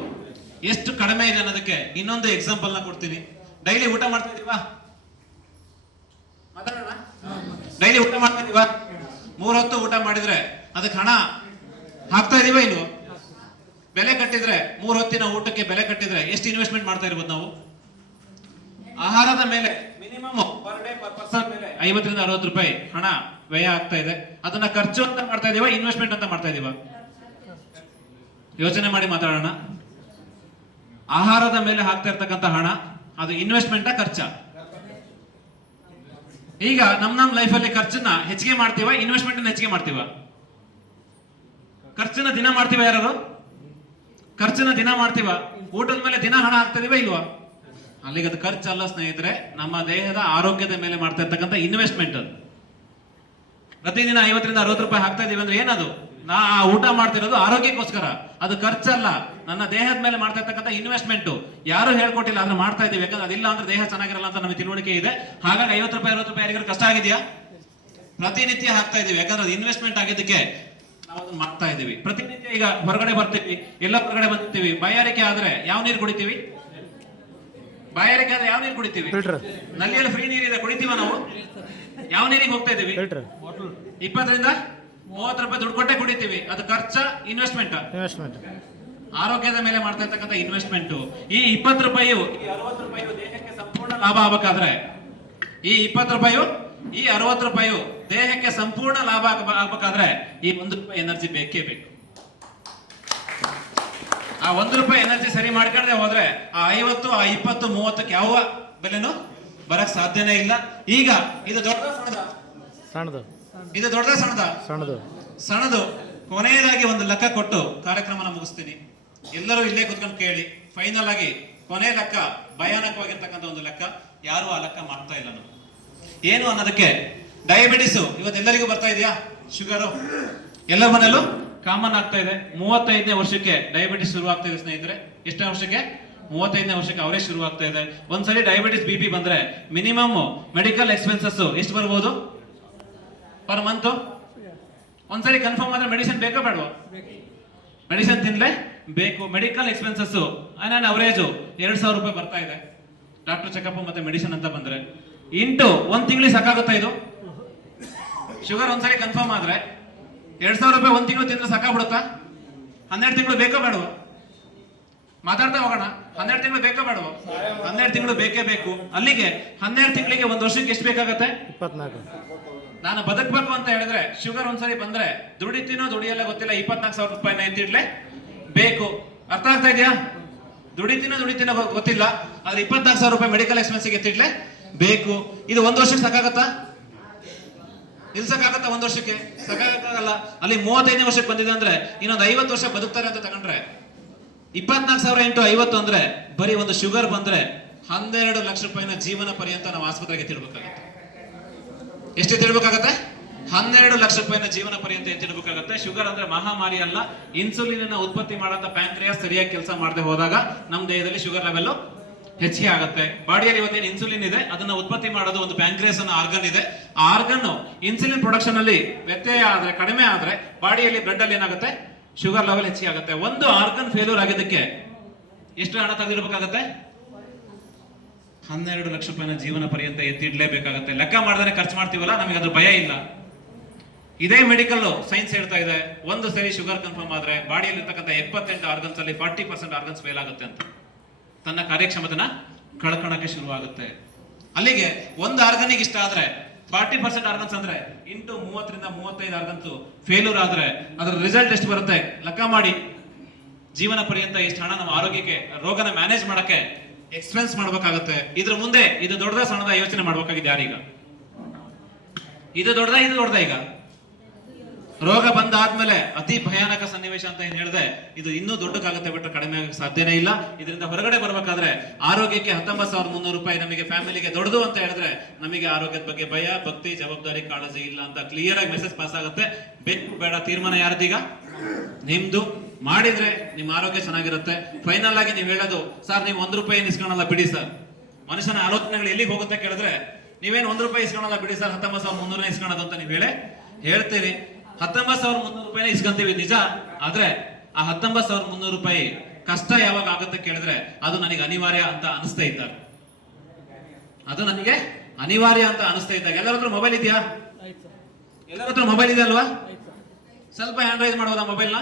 ಎಷ್ಟು ಕಡಿಮೆ ಇದೆ ಅನ್ನೋದಕ್ಕೆ ಇನ್ನೊಂದು ಎಕ್ಸಾಂಪಲ್ನ ಕೊಡ್ತೀನಿ. ಡೈಲಿ ಊಟ ಮಾಡ್ತಾ ಮಾತಾಡೋಣ? ಡೈಲಿ ಊಟ ಮಾಡ್ತಾ ಇದೀವಾ? ಮೂರ್ ಹೊತ್ತು ಊಟ ಮಾಡಿದ್ರೆ ಅದಕ್ಕೆ ಹಣ ಹಾಕ್ತಾ ಇದೀವ ಇಲ್ವೋ? ಬೆಲೆ ಕಟ್ಟಿದ್ರೆ ಮೂರ್ ಹೊತ್ತಿನ ಊಟಕ್ಕೆ ಬೆಲೆ ಕಟ್ಟಿದ್ರೆ ಎಷ್ಟು ಇನ್ವೆಸ್ಟ್ಮೆಂಟ್ ಮಾಡ್ತಾ ಇರ್ಬೋದು ನಾವು? ಆಹಾರದ ಮೇಲೆ minimum per day per person ಮೇಲೆ ಐವತ್ತರಿಂದ ಅರವತ್ತು ರೂಪಾಯಿ ಹಣ ವ್ಯಯ ಆಗ್ತಾ ಇದೆ. ಅದನ್ನ ಖರ್ಚು ಅಂತ ಮಾಡ್ತಾ ಇದೀವ ಇನ್ವೆಸ್ಟ್ಮೆಂಟ್ ಅಂತ ಮಾಡ್ತಾ ಇದೀವ? ಯೋಚನೆ ಮಾಡಿ ಮಾತಾಡೋಣ. ಆಹಾರದ ಮೇಲೆ ಹಾಕ್ತಾ ಇರ್ತಕ್ಕಂಥ ಹಣ, ಅದು ಇನ್ವೆಸ್ಟ್ಮೆಂಟ್ ಖರ್ಚ? ಈಗ ನಮ್ ನಮ್ ಲೈಫಲ್ಲಿ ಖರ್ಚನ್ನ ಹೆಚ್ಚಿಗೆ ಮಾಡ್ತೀವ ಇನ್ವೆಸ್ಟ್ಮೆಂಟ್ ಹೆಚ್ಚಿಗೆ ಮಾಡ್ತೀವ? ಖರ್ಚನ್ನ ದಿನ ಮಾಡ್ತೀವ ಯಾರು ಖರ್ಚನ್ನ ದಿನ ಮಾಡ್ತೀವ? ಊಟದ ಮೇಲೆ ದಿನ ಹಣ ಹಾಕ್ತಿದೀವ ಇಲ್ವಾ? ಅಲ್ಲಿಗೆ ಅದು ಖರ್ಚಲ್ಲ ಸ್ನೇಹಿತರೆ, ನಮ್ಮ ದೇಹದ ಆರೋಗ್ಯದ ಮೇಲೆ ಮಾಡ್ತಾ ಇರ್ತಕ್ಕಂಥ ಇನ್ವೆಸ್ಟ್ಮೆಂಟ್ ಅದು. ಪ್ರತಿದಿನ ಐವತ್ತರಿಂದ ಅರವತ್ತು ರೂಪಾಯಿ ಹಾಕ್ತಾ ಇದೀವಿ ಅಂದ್ರೆ ಏನದು? ನಾ ಆ ಊಟ ಮಾಡ್ತಿರೋದು ಆರೋಗ್ಯಕ್ಕೋಸ್ಕರ. ಅದು ಖರ್ಚಲ್ಲ. ನನ್ನ ದೇಹದ ಮೇಲೆ ಮಾಡ್ತಾ ಇರ್ತಕ್ಕಂಥ ಇನ್ವೆಸ್ಟ್ಮೆಂಟ್ ಯಾರು ಹೇಳ್ಕೊಟ್ಟಿಲ್ಲ ಅದನ್ನ ಮಾಡ್ತಾ ಇದೀವಿ ಯಾಕಂದ್ರೆ ಅದಿಲ್ಲ ಅಂದ್ರೆ ದೇಹ ಚೆನ್ನಾಗಿರಲ್ಲ ಅಂತ ನಮಗೆ ತಿಳುವಳಿಕೆ ಇದೆ. ಹಾಗಾಗಿ ಐವತ್ತು ರೂಪಾಯಿ ಅರವತ್ತು ರೂಪಾಯಿ ಯಾರಿಗಾರು ಕಷ್ಟ ಆಗಿದೆಯಾ? ಪ್ರತಿನಿತ್ಯ ಹಾಕ್ತಾ ಇದೀವಿ ಯಾಕಂದ್ರೆ ಅದು ಇನ್ವೆಸ್ಟ್ಮೆಂಟ್ ಆಗಿದ್ದಕ್ಕೆ ನಾವು ಅದನ್ನ ಮಾಡ್ತಾ ಇದೀವಿ ಪ್ರತಿನಿತ್ಯ ಈಗ ಹೊರಗಡೆ ಬರ್ತೀವಿ. ಎಲ್ಲ ಹೊರಗಡೆ ಬರ್ತೀವಿ ಬಾಯಾರಿಕೆ ಆದ್ರೆ ಯಾವ ನೀರು ಕುಡಿತೀವಿ? ಬಾಯಾರಿಕೆ ಆದ್ರೆ ಯಾವ ನೀರು ಕುಡಿತೀವಿ? ನಲ್ಲಿಯಲ್ಲಿ ಫ್ರೀ ನೀರಿದೆ. ಕುಡಿತೀವ ನಾವು? ಯಾವ ನೀರಿಗೆ ಹೋಗ್ತಾ ಇದೀವಿ ಇಪ್ಪತ್ತರಿಂದ? ಮೂವತ್ತು ರೂಪಾಯಿ ದುಡ್ಡು ಕೊಟ್ಟೆ ಕುಡಿತೀವಿ. ಅದು ಖರ್ಚ ಇನ್ವೆಸ್ಟ್ಮೆಂಟ್ ಇನ್ವೆಸ್ಟ್ಮೆಂಟ್ ಆರೋಗ್ಯದ ಮೇಲೆ ಮಾಡ್ತಾ ಇರ್ತಕ್ಕಂಥ ಇನ್ವೆಸ್ಟ್ಮೆಂಟ್ ಈ ಇಪ್ಪತ್ತು ರೂಪಾಯಿ ಈ ಅರವತ್ತು ರೂಪಾಯಿ ದೇಹಕ್ಕೆ ಸಂಪೂರ್ಣ ಲಾಭ ಆಗ್ಬೇಕಾದ್ರೆ ಈ ಇಪ್ಪತ್ತು ರೂಪಾಯಿ ಈ ಅರವತ್ತು ರೂಪಾಯಿ ದೇಹಕ್ಕೆ ಸಂಪೂರ್ಣ ಲಾಭ ಆಗ- ಆಗ್ಬೇಕಾದ್ರೆ ಈ ಒಂದು ರೂಪಾಯಿ ಎನರ್ಜಿ ಬೇಕೇ ಬೇಕು. ಆ ಒಂದು ರೂಪಾಯಿ ಎನರ್ಜಿ ಸರಿ ಮಾಡ್ಕೊಂಡೆ ಹೋದ್ರೆ ಆ ಐವತ್ತು ಆ ಇಪ್ಪತ್ತು ಮೂವತ್ತಕ್ಕೆ ಯಾವ ಬೆಲೆನೂ ಬರಕ್ ಸಾಧ್ಯನೇ ಇಲ್ಲ. ಈಗ ಇದು ದೊಡ್ಡ ಸಣ್ಣದ. ಸಣ್ಣದು. ಇದು ದೊಡ್ಡದ ಸಣ್ಣದ? ಸಣ್ಣದು. ಸಣ್ಣದು. ಕೊನೆಯದಾಗಿ ಒಂದು ಲೆಕ್ಕ ಕೊಟ್ಟು ಕಾರ್ಯಕ್ರಮನ ಮುಗಿಸ್ತೀನಿ. ಎಲ್ಲರೂ ಇಲ್ಲೇ ಕುತ್ಕೊಂಡು ಕೇಳಿ. ಫೈನಲ್ ಆಗಿ ಕೊನೆ ಲೆಕ್ಕ ಭಯಾನಕವಾಗಿರ್ತಕ್ಕಂಥ ಒಂದು ಲೆಕ್ಕ. ಯಾರು ಆ ಲೆಕ್ಕ ಮಾಡ್ತಾ ಇಲ್ಲ ನಾವು ಏನು ಅನ್ನೋದಕ್ಕೆ ಡಯಾಬಿಟಿಸ್ ಇವತ್ತೆಲ್ಲರಿಗೂ ಬರ್ತಾ ಇದೆಯಾ? ಶುಗರು ಎಲ್ಲ ಮನೆಯಲ್ಲೂ? ಕಾಮನ್ ಆಗ್ತಾ ಇದೆ. ಮೂವತ್ತೈದನೇ ವರ್ಷಕ್ಕೆ ಡಯಾಬಿಟಿಸ್ ಶುರು ಆಗ್ತಾ ಇದೆ ಸ್ನೇಹಿತರೆ. ಎಷ್ಟನೇ ವರ್ಷಕ್ಕೆ? ಮೂವತ್ತೈದನೇ ವರ್ಷಕ್ಕೆ ಅವರೇ ಶುರು ಆಗ್ತಾ ಇದೆ. ಒಂದ್ಸರಿ ಡಯಾಬಿಟಿಸ್ ಬಿ ಪಿ ಬಂದ್ರೆ ಮಿನಿಮಮ್ ಮೆಡಿಕಲ್ ಎಕ್ಸ್ಪೆನ್ಸಸ್ ಎಷ್ಟು ಬರ್ಬೋದು? ಪರ್ ಮಂತ್ ಒಂದ್ಸರಿ ಕನ್ಫರ್ಮ್ ಆದ್ರೆ ಮೆಡಿಸಿನ್ ಬೇಕಾ ಬೇಡವಾ? ಮೆಡಿಸಿನ್ ತಿನ್ಲೆ ಬೇಕು. ಮೆಡಿಕಲ್ ಎಕ್ಸ್ಪೆನ್ಸಸ್ ನಾನು ಅವರೇಜು ಎರಡು ಸಾವಿರ ರೂಪಾಯಿ ಬರ್ತಾ ಇದೆ. ಡಾಕ್ಟರ್ ಚೆಕಪ್ ಮತ್ತೆ ಮೆಡಿಸಿನ್ ಅಂತ ಬಂದ್ರೆ. ಇಂಟು ಒಂದ್ ತಿಂಗಳಿಗೆ ಸಾಕಾಗುತ್ತಾ ಇದು? ಶುಗರ್ ಒಂದ್ಸರಿ ಕನ್ಫರ್ಮ್ ಆದ್ರೆ ಎರಡ್ ಸಾವಿರ ರೂಪಾಯಿ ಒಂದ್ ತಿಂಗಳು ತಿಂದ್ರೆ ಸಾಕಾಗ್ಬಿಡುತ್ತಾ? ಹನ್ನೆರಡು ತಿಂಗಳು ಬೇಕೋ ಬೇಡವಾ? ಮಾತಾಡ್ತಾ ಹೋಗೋಣ. ಹನ್ನೆರಡು ತಿಂಗಳು ಬೇಕೋ ಬೇಡವಾ? ಹನ್ನೆರಡು ತಿಂಗಳು ಬೇಕೇ ಬೇಕು. ಅಲ್ಲಿಗೆ ಹನ್ನೆರಡು ತಿಂಗಳಿಗೆ ಒಂದ್ ವರ್ಷಕ್ಕೆ ಎಷ್ಟು ಬೇಕಾಗತ್ತೆ? ನಾನು ಬದುಕಬೇಕು ಅಂತ ಹೇಳಿದ್ರೆ ಶುಗರ್ ಒಂದ್ಸರಿ ಬಂದ್ರೆ ದುಡಿತೀನೋ ದುಡಿಯಲ್ಲ ಗೊತ್ತಿಲ್ಲ, ಇಪ್ಪತ್ನಾಲ್ಕು ಸಾವಿರ ರೂಪಾಯಿನ ಎತ್ತಿಡ್ಲೆ ಬೇಕು. ಅರ್ಥ ಆಗ್ತಾ ಇದೆಯಾ? ದುಡಿತೀನೋ ದುಡಿತೀನೋ ಗೊತ್ತಿಲ್ಲ, ಆದ್ರೆ ಇಪ್ಪತ್ನಾಲ್ಕು ಸಾವಿರ ರೂಪಾಯಿ ಮೆಡಿಕಲ್ ಎಕ್ಸ್ಪೆನ್ಸಿಗೆ ಎತ್ತಿಡ್ಲೆ ಬೇಕು. ಇದು ಒಂದ್ ವರ್ಷಕ್ಕೆ ಸಾಕಾಗತ್ತಾ? ನಿಲ್ಸಕ್ಕಾಗತ್ತಾ ಒಂದ್ ವರ್ಷಕ್ಕೆ? ಸಾಕಾಗಲ್ಲ ಅಲ್ಲಿ ಮೂವತ್ತೈದನೇ ವರ್ಷಕ್ಕೆ ಬಂದಿದೆ ಅಂದ್ರೆ ಇನ್ನೊಂದು ಐವತ್ತು ವರ್ಷ ಬದುಕ್ತಾರೆ ಅಂತ ತಗೊಂಡ್ರೆ ಇಪ್ಪತ್ನಾಲ್ಕು ಸಾವಿರ ಇಂಟು ಐವತ್ತು ಅಂದ್ರೆ ಬರೀ ಒಂದು ಶುಗರ್ ಬಂದ್ರೆ ಹನ್ನೆರಡು ಲಕ್ಷ ರೂಪಾಯಿನ ಜೀವನ ಪರ್ಯಂತ ನಾವು ಆಸ್ಪತ್ರೆಗೆ ತಿಳ್ಬೇಕಾಗತ್ತೆ ಎಷ್ಟು ಎತ್ತಿಡ್ಬೇಕಾಗತ್ತೆ ಹನ್ನೆರಡು ಲಕ್ಷ ರೂಪಾಯಿನ ಜೀವನ ಪರ್ಯಂತ ಎತ್ತಿಡ್ಬೇಕಾಗತ್ತೆ ಶುಗರ್ ಅಂದ್ರೆ ಮಹಾಮಾರಿ ಅಲ್ಲ ಇನ್ಸುಲಿನ್ ಅನ್ನ ಉತ್ಪತ್ತಿ ಮಾಡಂತ ಪ್ಯಾಂಕ್ರಿಯಾಸ್ ಸರಿಯಾಗಿ ಕೆಲಸ ಮಾಡದೆ ಹೋದಾಗ ನಮ್ಮ ದೇಹದಲ್ಲಿ ಶುಗರ್ ಲೆವೆಲ್ ಹೆಚ್ಚಿಗೆ ಆಗುತ್ತೆ. ಬಾಡಿಯಲ್ಲಿ ಇವತ್ತೇನು ಇನ್ಸುಲಿನ್ ಇದೆ, ಅದನ್ನ ಉತ್ಪತ್ತಿ ಮಾಡೋದು ಒಂದು ಪ್ಯಾಂಕ್ರಿಯಾಸ್ ಅನ್ನೋ ಆರ್ಗನ್ ಇದೆ. ಆ ಆರ್ಗನ್ ಇನ್ಸುಲಿನ್ ಪ್ರೊಡಕ್ಷನ್ ಅಲ್ಲಿ ವ್ಯತ್ಯಯ ಆದ್ರೆ, ಕಡಿಮೆ ಆದ್ರೆ ಬಾಡಿಯಲ್ಲಿ ಬ್ಲಡ್ ಅಲ್ಲಿ ಏನಾಗುತ್ತೆ? ಶುಗರ್ ಲೆವೆಲ್ ಹೆಚ್ಚಿಗೆ ಆಗುತ್ತೆ. ಒಂದು ಆರ್ಗನ್ ಫೇಲ್ಯೂರ್ ಆಗಿದ್ದಕ್ಕೆ ಎಷ್ಟು ಹಣ ತೆಗೆದಿರ್ಬೇಕಾಗತ್ತೆ ಹನ್ನೆರಡು ಲಕ್ಷ ರೂಪಾಯಿನ ಜೀವನ ಪರ್ಯಂತ ಎತ್ತಿಡ್ಲೇಬೇಕಾಗತ್ತೆ. ಲೆಕ್ಕ ಮಾಡಿದ್ರೆ ಖರ್ಚು ಮಾಡ್ತೀವಲ್ಲ? ನಮಗೆ ಅದ್ರ ಭಯ ಇಲ್ಲ. ಇದೇ ಮೆಡಿಕಲ್ ಸೈನ್ಸ್ ಹೇಳ್ತಾ ಇದೆ. ಒಂದು ಸರಿ ಶುಗರ್ ಕನ್ಫರ್ಮ್ ಆದ್ರೆ ಬಾಡಿಯಲ್ಲಿ ಇರ್ತಕ್ಕಂಥ ಎಪ್ಪತ್ತೆಂಟು ಆರ್ಗನ್ಸ್ ಅಲ್ಲಿ ಫಾರ್ಟಿ ಪರ್ಸೆಂಟ್ ಆರ್ಗನ್ಸ್ ಫೇಲ್ ಆಗುತ್ತೆ ಅಂತ. ತನ್ನ ಕಾರ್ಯಕ್ಷಮತೆನ ಕಳ್ಕೊಳಕ್ಕೆ ಶುರು ಆಗುತ್ತೆ ಅಲ್ಲಿಗೆ ಒಂದು ಆರ್ಗನಿಗೆ ಇಷ್ಟ ಆದ್ರೆ ಫಾರ್ಟಿ ಪರ್ಸೆಂಟ್ ಆರ್ಗನ್ಸ್ ಅಂದ್ರೆ ಇಂಟು ಮೂವತ್ತರಿಂದ ಮೂವತ್ತೈದು ಆರ್ಗನ್ಸ್ ಫೇಲ್ಯೂರ್ ಆದ್ರೆ ಅದರ ರಿಸಲ್ಟ್ ಎಷ್ಟು ಬರುತ್ತೆ? ಲೆಕ್ಕ ಮಾಡಿ. ಜೀವನ ಪರ್ಯಂತ ಎಷ್ಟು ಹಣ ನಮ್ಮ ಆರೋಗ್ಯಕ್ಕೆ, ರೋಗನ ಮ್ಯಾನೇಜ್ ಮಾಡಕ್ಕೆ ಎಕ್ಸ್ಪೆನ್ಸ್ ಮಾಡ್ಬೇಕಾಗತ್ತೆ. ಇದ್ರ ಮುಂದೆ ಇದು ದೊಡ್ಡದ ಸಣ್ಣದ ಯೋಚನೆ ಮಾಡ್ಬೇಕಾಗಿದೆ ಯಾರೀಗ? ಇದು ದೊಡ್ಡದ ಇದು ದೊಡ್ಡದ ಈಗ? ರೋಗ ಬಂದಾದ್ಮೇಲೆ ಅತಿ ಭಯಾನಕ ಸನ್ನಿವೇಶ ಅಂತ ಏನ್ ಹೇಳಿದೆ, ಇದು ಇನ್ನೂ ದೊಡ್ಡಕ್ಕಾಗುತ್ತೆ ಬಿಟ್ಟರೆ ಕಡಿಮೆ ಆಗಕ್ಕೆ ಸಾಧ್ಯನೇ ಇಲ್ಲ. ಇದರಿಂದ ಹೊರಗಡೆ ಬರ್ಬೇಕಾದ್ರೆ ಆರೋಗ್ಯಕ್ಕೆ ಹತ್ತೊಂಬತ್ತು ಸಾವಿರದ ಮುನ್ನೂರು ರೂಪಾಯಿ ನಮಗೆ ಫ್ಯಾಮಿಲಿಗೆ ದೊಡ್ಡದು ಅಂತ ಹೇಳಿದ್ರೆ ನಮಗೆ ಆರೋಗ್ಯದ ಬಗ್ಗೆ ಭಯ, ಭಕ್ತಿ, ಜವಾಬ್ದಾರಿ, ಕಾಳಜಿ ಇಲ್ಲ ಅಂತ ಕ್ಲಿಯರ್ ಆಗಿ ಮೆಸೇಜ್ ಪಾಸ್ ಆಗುತ್ತೆ. ಬೇಕು ಬೇಡ, ತೀರ್ಮಾನ ಯಾರ್ದೀಗ? ನಿಮ್ದು. ಮಾಡಿದ್ರೆ ನಿಮ್ಮ ಆರೋಗ್ಯ ಚೆನ್ನಾಗಿರುತ್ತೆ. ಫೈನಲ್ ಆಗಿ ನೀವು ಹೇಳೋದು ಸರ್ ನೀವು ಒಂದ್ ರೂಪಾಯಿ ಇಸ್ಕೊಳಲ್ಲ ಬಿಡಿ ಸರ್. ಮನುಷ್ಯನ ಆಲೋಚನೆಗಳು ಎಲ್ಲಿಗೆ ಹೋಗುತ್ತೆ ಕೇಳಿದ್ರೆ ನೀವೇನು ಒಂದ್ ರೂಪಾಯಿ ಇಸ್ಕೊಳಲ್ಲ ಬಿಡಿ ಸರ್ ಹತ್ತೊಂಬತ್ತು ಸಾವಿರದ ಮುನ್ನೂರನೇ ಇಸ್ಕೊಳೋದು ಅಂತ ನೀವು ಹೇಳಿ ಹೇಳ್ತೀರಿ. ಹತ್ತೊಂಬತ್ತು ಸಾವಿರದ ಮುನ್ನೂರು ರೂಪಾಯಿನೇ ಇಸ್ಕೊಂತೀವಿ ನಿಜ? ಆದ್ರೆ ಆ ಹತ್ತೊಂಬತ್ತು ಸಾವಿರದ ಮುನ್ನೂರು ರೂಪಾಯಿ ಕಷ್ಟ ಯಾವಾಗ ಆಗುತ್ತೆ ಕೇಳಿದ್ರೆ ಅದು ನನಗೆ ಅನಿವಾರ್ಯ ಅಂತ ಅನಿಸ್ತಾ ಇದ್ದಾರೆ. ಅದು ನನಗೆ ಅನಿವಾರ್ಯ ಅಂತ ಅನಿಸ್ತಾ ಇದ್ದಾಗ ಎಲ್ಲರ ಹತ್ರ ಮೊಬೈಲ್ ಇದೆಯಾ? ಎಲ್ಲರ ಹತ್ರ ಮೊಬೈಲ್ ಇದೆ ಅಲ್ವಾ? ಸ್ವಲ್ಪ ಹ್ಯಾಂಡ್ ರೈಸ್ ಮಾಡ್ಬೋದಾ ಮೊಬೈಲ್ನ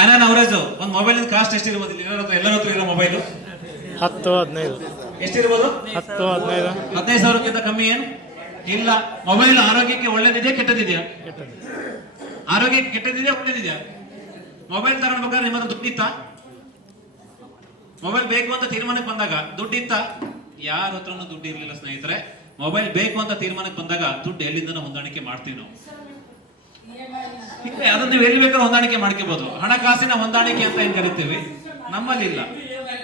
ಆನನ್ ಅವರೇಜ್ ಒಂದು ಮೊಬೈಲ್ ಕಾಸ್ಟ್ ಎಷ್ಟಿರ್ಬೋದು ಇಲ್ಲಿ? ಎಲ್ಲರ ಹತ್ರ ಎಲ್ಲರ ಹತ್ರ ಇರೋ ಮೊಬೈಲು ಹತ್ತು ಹದಿನೈದು. ಎಷ್ಟಿರ್ಬೋದು? ಹತ್ತು ಹದಿನೈದು. ಹದಿನೈದು ಸಾವಿರಕ್ಕಿಂತ ಕಮ್ಮಿ ಏನು? ಇಲ್ಲ. ಮೊಬೈಲ್ ಆರೋಗ್ಯಕ್ಕೆ ಒಳ್ಳೇದಿದೆಯಾ ಕೆಟ್ಟದಿದೆಯಾ? ಆರೋಗ್ಯಕ್ಕೆ ಕೆಟ್ಟದಿದೆಯಾ ಒಳ್ಳೇದಿದೆಯಾ? ಮೊಬೈಲ್ ತಗೊಂಡ್ಬೇಕಾದ್ರೆ ನಿಮ್ಮ ದುಡ್ಡಿತ್ತ ಮೊಬೈಲ್ ಬೇಕು ಅಂತ ತೀರ್ಮಾನಕ್ಕೆ ಬಂದಾಗ ದುಡ್ಡಿತ್ತ ಯಾರ ಹತ್ರನೂ ದುಡ್ಡು ಇರಲಿಲ್ಲ ಸ್ನೇಹಿತರೆ. ಮೊಬೈಲ್ ಬೇಕು ಅಂತ ತೀರ್ಮಾನಕ್ಕೆ ಬಂದಾಗ ದುಡ್ಡು ಎಲ್ಲಿಂದ ಹೊಂದಾಣಿಕೆ ಮಾಡ್ತೀವಿ ನಾವು. ಅದನ್ನ ನೀವು ಎಲ್ಲಿ ಬೇಕಾದ್ರೂ ಹೊಂದಾಣಿಕೆ ಮಾಡ್ಕೋಬಹುದು ಹಣಕಾಸಿನ ಹೊಂದಾಣಿಕೆ ಅಂತ ಏನ್ ಕರಿತೀವಿ? ನಮ್ಮಲ್ಲಿ ಇಲ್ಲ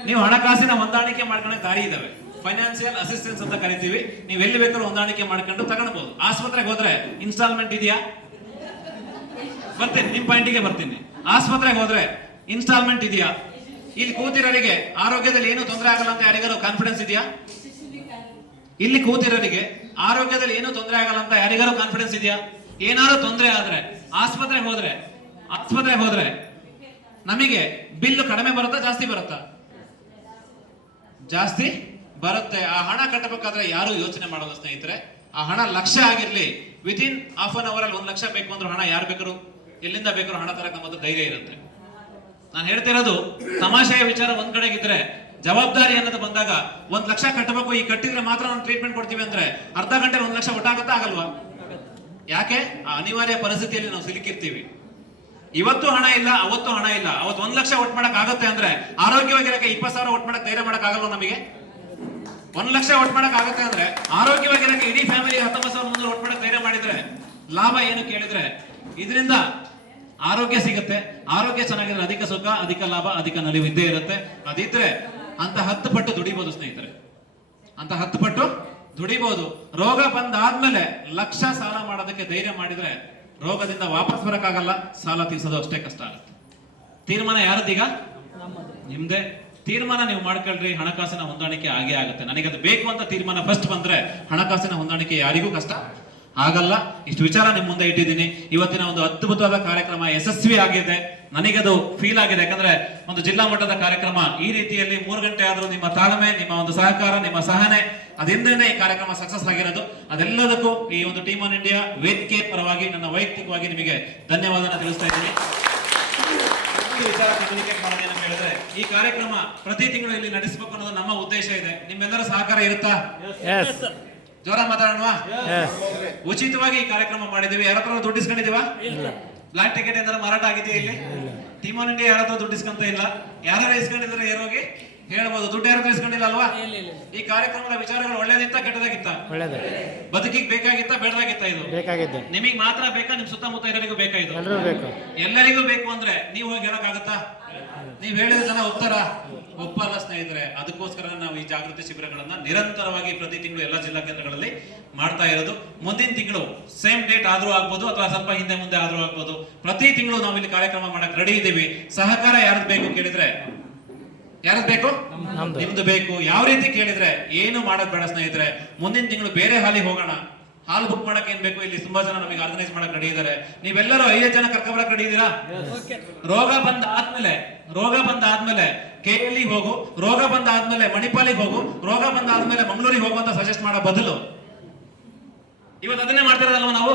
ನೀವು ಹಣಕಾಸಿನ ಹೊಂದಾಣಿಕೆ ಮಾಡ್ಕೊಳಕ್ ದಾರಿ ಇದಾವೆ. ಫೈನಾನ್ಸಿಯಲ್ ಅಸಿಸ್ಟೆನ್ಸ್ ಅಂತ ಕರಿತೀವಿ. ನೀವು ಎಲ್ಲಿ ಬೇಕಾದ್ರೂ ಹೊಂದಾಣಿಕೆ ಮಾಡ್ಕೊಂಡು ತಗೊಳ್ಬಹುದು ಆಸ್ಪತ್ರೆಗೆ ಹೋದ್ರೆ ಇನ್ಸ್ಟಾಲ್ಮೆಂಟ್ ಇದೆಯಾ? ಬರ್ತೀನಿ, ನಿಮ್ ಪಾಯಿಂಟಿಗೆ ಬರ್ತೀನಿ. ಆಸ್ಪತ್ರೆಗೆ ಹೋದ್ರೆ ಇನ್ಸ್ಟಾಲ್ಮೆಂಟ್ ಇದೆಯಾ? ಇಲ್ಲಿ ಕೂತಿರೋರಿಗೆ ಆರೋಗ್ಯದಲ್ಲಿ ಏನು ತೊಂದರೆ ಆಗಲ್ಲ ಅಂತ ಯಾರಿಗಾರು ಕಾನ್ಫಿಡೆನ್ಸ್ ಇದೆಯಾ? ಇಲ್ಲಿ ಕೂತಿರೋರಿಗೆ ಆರೋಗ್ಯದಲ್ಲಿ ಏನು ತೊಂದರೆ ಆಗಲ್ಲ ಅಂತ ಯಾರಿಗಾರು ಕಾನ್ಫಿಡೆನ್ಸ್ ಇದೆಯಾ? ಏನಾದ್ರು ತೊಂದರೆ ಆದ್ರೆ, ಆಸ್ಪತ್ರೆಗೆ ಹೋದ್ರೆ ಆಸ್ಪತ್ರೆಗೆ ಹೋದ್ರೆ ನಮಗೆ ಬಿಲ್ ಕಡಿಮೆ ಬರುತ್ತಾ, ಜಾಸ್ತಿ ಬರುತ್ತಾ? ಜಾಸ್ತಿ ಬರುತ್ತೆ. ಆ ಹಣ ಕಟ್ಟಬೇಕಾದ್ರೆ ಯಾರು ಯೋಚನೆ ಮಾಡೋದು ಸ್ನೇಹಿತರೆ? ಆ ಹಣ ಲಕ್ಷ ಆಗಿರ್ಲಿ ವಿತಿನ್ ಹಾಫ್ ಅನ್ ಅವರ್ ಅಲ್ಲಿ ಒಂದ್ ಲಕ್ಷ ಬೇಕು ಅಂದ್ರೆ ಹಣ ಯಾರು ಬೇಕಾದ್ರು? ಎಲ್ಲಿಂದ ಬೇಕಾದ್ರೂ ಹಣ ತರಕ ನಮ್ಮ ಹತ್ರ ಧೈರ್ಯ ಇರುತ್ತೆ. ನಾನು ಹೇಳ್ತಿರೋದು ತಮಾಷೆಯ ವಿಚಾರ ಒಂದ್ ಕಡೆಗಿದ್ರೆ ಜವಾಬ್ದಾರಿ ಅನ್ನೋದು ಬಂದಾಗ ಒಂದ್ ಲಕ್ಷ ಕಟ್ಟಬೇಕು, ಈ ಕಟ್ಟಿದ್ರೆ ಮಾತ್ರ ನಾವು ಟ್ರೀಟ್ಮೆಂಟ್ ಕೊಡ್ತೀವಿ ಅಂದ್ರೆ ಅರ್ಧ ಗಂಟೆ ಒಂದ್ ಲಕ್ಷ ಒಟ್ಟಾಗತ್ತಾ ಆಗಲ್ವಾ? ಯಾಕೆ? ಆ ಅನಿವಾರ್ಯ ಪರಿಸ್ಥಿತಿಯಲ್ಲಿ ನಾವು ಸಿಲುಕಿರ್ತೀವಿ. ಇವತ್ತು ಹಣ ಇಲ್ಲ, ಅವತ್ತು ಹಣ ಇಲ್ಲ. ಅವತ್ತು ಒಂದ್ ಲಕ್ಷ ಒಟ್ಟು ಮಾಡಕ್ ಆಗುತ್ತೆ ಅಂದ್ರೆ ಆರೋಗ್ಯವಾಗಿರಕ್ಕೆ ಇಪ್ಪತ್ತು ಸಾವಿರ ಒಟ್ಟು ಮಾಡಕ್ ಧೈರ್ಯ ಮಾಡಕ್ ಆಗಲ್ಲ ನಮಗೆ? ಒಂದ್ ಲಕ್ಷ ಒಟ್ಟು ಮಾಡಕ್ ಆಗುತ್ತೆ ಅಂದ್ರೆ ಆರೋಗ್ಯವಾಗಿರಕ್ಕೆ ಇಡೀ ಫ್ಯಾಮಿಲಿ ಹತ್ತೊಂಬತ್ತು ಸಾವಿರ ಮುಂದೆ ಒಟ್ಟು ಮಾಡಕ್ ಧೈರ್ಯ ಮಾಡಿದ್ರೆ ಲಾಭ ಏನು ಕೇಳಿದ್ರೆ? ಇದರಿಂದ ಆರೋಗ್ಯ ಸಿಗುತ್ತೆ. ಆರೋಗ್ಯ ಚೆನ್ನಾಗಿದ್ರೆ ಅಧಿಕ ಸುಖ, ಅಧಿಕ ಲಾಭ, ಅಧಿಕ ನಲಿವು ಇದ್ದೇ ಇರುತ್ತೆ. ಅದಿದ್ರೆ ಅಂತ ಹತ್ತು ಪಟ್ಟು ದುಡಿಬಹುದು ಸ್ನೇಹಿತರೆ. ಅಂತ ಹತ್ತು ಪಟ್ಟು ದುಡಿಬಹುದು ರೋಗ ಬಂದಾದ್ಮೇಲೆ ಲಕ್ಷ ಸಾಲ ಮಾಡೋದಕ್ಕೆ ಧೈರ್ಯ ಮಾಡಿದ್ರೆ ರೋಗದಿಂದ ವಾಪಸ್ ಬರಕ್ಕಾಗಲ್ಲ. ಸಾಲ ತೀರ್ಸೋದು ಅಷ್ಟೇ ಕಷ್ಟ ಆಗುತ್ತೆ. ತೀರ್ಮಾನ ಯಾರದ್ದೀಗ ನಿಮ್ದೇ. ತೀರ್ಮಾನ ನೀವು ಮಾಡ್ಕೊಳ್ರಿ. ಹಣಕಾಸಿನ ಹೊಂದಾಣಿಕೆ ಆಗೇ ಆಗುತ್ತೆ. ನನಗೆ ಅದು ಬೇಕು ಅಂತ ತೀರ್ಮಾನ ಫಸ್ಟ್ ಬಂದ್ರೆ ಹಣಕಾಸಿನ ಹೊಂದಾಣಿಕೆ ಯಾರಿಗೂ ಕಷ್ಟ ಆಗಲ್ಲ. ಇಷ್ಟು ವಿಚಾರ ನಿಮ್ ಮುಂದೆ ಇಟ್ಟಿದ್ದೀನಿ. ಇವತ್ತಿನ ಒಂದು ಅದ್ಭುತವಾದ ಕಾರ್ಯಕ್ರಮ ಯಶಸ್ವಿ ಆಗಿದೆ. ನನಗದು ಫೀಲ್ ಆಗಿದೆ. ಯಾಕಂದ್ರೆ ಒಂದು ಜಿಲ್ಲಾ ಮಟ್ಟದ ಕಾರ್ಯಕ್ರಮ ಈ ರೀತಿಯಲ್ಲಿ ಮೂರು ಗಂಟೆ ಆದರೂ ನಿಮ್ಮ ತಾಳ್ಮೆ, ನಿಮ್ಮ ಒಂದು ಸಹಕಾರ, ನಿಮ್ಮ ಸಹನೆ ಅದರಿಂದನೇ ಈ ಕಾರ್ಯಕ್ರಮ ಸಕ್ಸಸ್ ಆಗಿರೋದು. ಅದೆಲ್ಲದಕ್ಕೂ ಈ ಒಂದು ಟೀಮ್ ಆನ್ ಇಂಡಿಯಾ ವೇದಿಕೆ ಪರವಾಗಿ ನನ್ನ ವೈಯಕ್ತಿಕವಾಗಿ ನಿಮಗೆ ಧನ್ಯವಾದನ ತಿಳಿಸ್ತಾ ಇದ್ದೀನಿ. ಈ ವಿಚಾರ ಕಮ್ಯುನಿಕೇಟ್ ಮಾಡೋದು ಏನಂತ ಹೇಳಿದ್ರೆ ಈ ಕಾರ್ಯಕ್ರಮ ಪ್ರತಿ ತಿಂಗಳು ಇಲ್ಲಿ ನಡೆಸಬೇಕು ಅನ್ನೋದು ನಮ್ಮ ಉದ್ದೇಶ ಇದೆ. ನಿಮ್ಮೆಲ್ಲರ ಸಹಕಾರ ಇರುತ್ತಾ? ಎಸ್ ಜೋರ ಮಾತಾಡೋಣ ಎಸ್ ಉಚಿತವಾಗಿ ಈ ಕಾರ್ಯಕ್ರಮ ಮಾಡಿದೀವಿ ಯಾರತ್ರ ದುಡ್ಡು ಇಸ್ಕೊಂಡಿದೀವಾ ಬ್ಲಾಕ್ ಟಿಕೆಟ್ ಏನಾದ್ರು ಮಾರಾಟ ಆಗಿದೆಯಾ ಇಲ್ಲಿ? ಟೀಮ್ ಆನ್ ಇಂಡಿಯಾ ಯಾರತ್ರ ದುಡ್ಡು ಇಸ್ಕೊಂತ ಇಲ್ಲ? ಯಾರು ಇಸ್ಕೊಂಡಿದ್ರೆ ಏರೋಗಿ ಹೇಳ್ಬೋದು ದುಡ್ಡು ಯಾರು ತಿಳಿಸ್ಕೊಂಡಿಲ್ಲ ಅಲ್ವಾ ಈ ಕಾರ್ಯಕ್ರಮದ ವಿಚಾರಗಳು ಒಳ್ಳೇದಿತ್ತ ಕೆಟ್ಟದಾಗಿತ್ತ? ಒಳ್ಳೇದು. ಬದುಕಿಗೆ ಬೇಕಾಗಿತ್ತ ಬೇಡದಾಗಿತ್ತ ಇದು? ಬೇಕಾಗಿದ್ದು. ನಿಮಗೆ ಮಾತ್ರ ಬೇಕಾ ನಿಮ್ ಸುತ್ತಮುತ್ತ ಎಲ್ಲರಿಗೂ ಬೇಕಾ ಇದು? ಎಲ್ಲರೂ ಬೇಕು. ಎಲ್ಲರಿಗೂ ಬೇಕು ಅಂದ್ರೆ ನೀವು ಹೋಗಿ ಹೇಳಕ್ಕಾಗತ್ತಾ? ನೀವ್ ಹೇಳಿದ ಜನ ಒಪ್ತಾರ ಒಪ್ಪಲ್ಲ ಸ್ನೇಹಿತರೆ. ಅದಕ್ಕೋಸ್ಕರ ನಾವು ಈ ಜಾಗೃತಿ ಶಿಬಿರಗಳನ್ನ ನಿರಂತರವಾಗಿ ಪ್ರತಿ ತಿಂಗಳು ಎಲ್ಲಾ ಜಿಲ್ಲಾ ಕೇಂದ್ರಗಳಲ್ಲಿ ಮಾಡ್ತಾ ಇರೋದು. ಮುಂದಿನ ತಿಂಗಳು ಸೇಮ್ ಡೇಟ್ ಆದ್ರೂ ಆಗ್ಬೋದು ಅಥವಾ ಸ್ವಲ್ಪ ಹಿಂದೆ ಮುಂದೆ ಆದ್ರೂ ಆಗ್ಬೋದು. ಪ್ರತಿ ತಿಂಗಳು ನಾವು ಇಲ್ಲಿ ಕಾರ್ಯಕ್ರಮ ಮಾಡಕ್ ರೆಡಿ ಇದೀವಿ. ಸಹಕಾರ ಯಾರ್ದು ಬೇಕು ಕೇಳಿದ್ರೆ ಯಾರದ್ ಬೇಕು? ನಮ್ದು. ಬೇಕು. ಯಾವ ರೀತಿ ಕೇಳಿದ್ರೆ ಏನು ಮಾಡೋದ್ ಬೇಡ ಸ್ನೇಹಿತರೆ. ಮುಂದಿನ ತಿಂಗಳು ಬೇರೆ ಹಾಲಿ ಹೋಗೋಣ. ಹಾಲು ಬುಕ್ ಮಾಡಕ್ ಏನ್ ಬೇಕು? ಇಲ್ಲಿ ತುಂಬಾ ಜನ ನಮಗೆ ಆರ್ಗನೈಸ್ ಮಾಡಕ್ ರೆಡಿ ಇದಾರೆ. ನೀವೆಲ್ಲರೂ ಐದು ಜನ ಕರ್ಕೊಬರಕ್ ರೆಡಿ ಇದೀರಾ ರೋಗ ಬಂದ ಆದ್ಮೇಲೆ ರೋಗ ಬಂದ ಆದ್ಮೇಲೆ ಕೆಎಲ್ಇ ಹೋಗು ರೋಗ ಬಂದ ಆದ್ಮೇಲೆ ಮಣಿಪಾಲಿಗೆ ಹೋಗು ರೋಗ ಬಂದ ಆದ್ಮೇಲೆ ಮಂಗಳೂರಿಗೆ ಹೋಗು ಅಂತ ಸಜೆಸ್ಟ್ ಮಾಡೋ ಬದಲು. ಇವತ್ತು ಅದನ್ನೇ ಮಾಡ್ತಿರೋದಲ್ವ ನಾವು?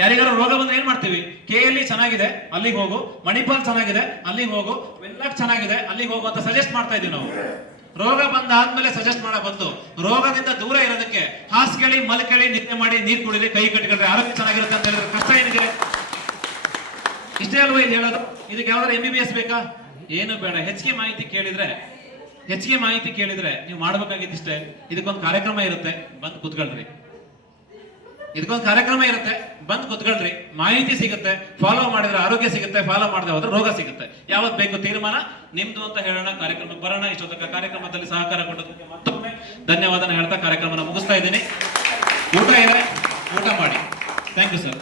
ಯಾರಿಗಾರು ರೋಗ ಬಂದ್ರೆ ಏನ್ ಮಾಡ್ತೀವಿ? ಕೆ ಎಲ್ಲಿ ಚೆನ್ನಾಗಿದೆ, ಅಲ್ಲಿಗೆ ಹೋಗು. ಮಣಿಪಾಲ್ ಚೆನ್ನಾಗಿದೆ, ಅಲ್ಲಿಗೆ ಹೋಗು. ವೆಲ್ಲಾಕ್ ಚೆನ್ನಾಗಿದೆ, ಅಲ್ಲಿಗೆ ಹೋಗು ಅಂತ ಸಜೆಸ್ಟ್ ಮಾಡ್ತಾ ಇದೀವಿ ನಾವು. ರೋಗ ಬಂದ ಆದ್ಮೇಲೆ ಸಜೆಸ್ಟ್ ಮಾಡಕ್ ಬಂತು. ರೋಗದಿಂದ ದೂರ ಇರೋದಕ್ಕೆ ಹಾಸ್ಗೆಳಿ, ಮಲ್ಕೇಳಿ, ನಿದ್ದೆ ಮಾಡಿ ನೀರ್ ಕುಡಿಲಿ ಕೈ ಕಟ್ಕೊಂಡ್ರೆ ಆರೋಗ್ಯ ಚೆನ್ನಾಗಿರುತ್ತೆ ಅಂತ ಹೇಳಿದ್ರೆ ಕಷ್ಟ ಏನಿದೆ? ಇಷ್ಟೇ ಅಲ್ವಾ ಇಲ್ಲಿ ಹೇಳೋದು? ಇದಕ್ಕೆ ಯಾವ್ದಾದ್ರು ಎಂ ಬಿ ಬಿ ಎಸ್ ಬೇಕಾ? ಏನು ಬೇಡ. ಹೆಚ್ಚಿಗೆ ಮಾಹಿತಿ ಕೇಳಿದ್ರೆ ಹೆಚ್ಚಿಗೆ ಮಾಹಿತಿ ಕೇಳಿದ್ರೆ ನೀವು ಮಾಡ್ಬೇಕಾಗಿದ್ದಿಷ್ಟೇ. ಇದಕ್ಕೊಂದು ಕಾರ್ಯಕ್ರಮ ಇರುತ್ತೆ. ಬಂದು ಕುತ್ಕೊಳ್ರಿ. ಇದಕ್ಕೊಂದು ಕಾರ್ಯಕ್ರಮ ಇರುತ್ತೆ. ಬಂದು ಕುತ್ಕೊಳ್ರಿ. ಮಾಹಿತಿ ಸಿಗುತ್ತೆ. ಫಾಲೋ ಮಾಡಿದ್ರೆ ಆರೋಗ್ಯ ಸಿಗುತ್ತೆ. ಫಾಲೋ ಮಾಡಿದ್ರೆ ಹೋದ್ರೆ ರೋಗ ಸಿಗುತ್ತೆ. ಯಾವತ್ತು ಬೇಕು ತೀರ್ಮಾನ? ನಿಮ್ದು ಅಂತ ಹೇಳೋಣ. ಕಾರ್ಯಕ್ರಮಕ್ಕೆ ಬರೋಣ. ಇಷ್ಟೊತ್ತಕ ಕಾರ್ಯಕ್ರಮದಲ್ಲಿ ಸಹಕಾರ ಕೊಟ್ಟದಕ್ಕೆ ಮತ್ತೊಮ್ಮೆ ಧನ್ಯವಾದನ ಹೇಳ್ತಾ ಕಾರ್ಯಕ್ರಮನ ಮುಗಿಸ್ತಾ ಇದ್ದೀನಿ. ಊಟ ಇದೆ ಊಟ ಮಾಡಿ. Thank you sir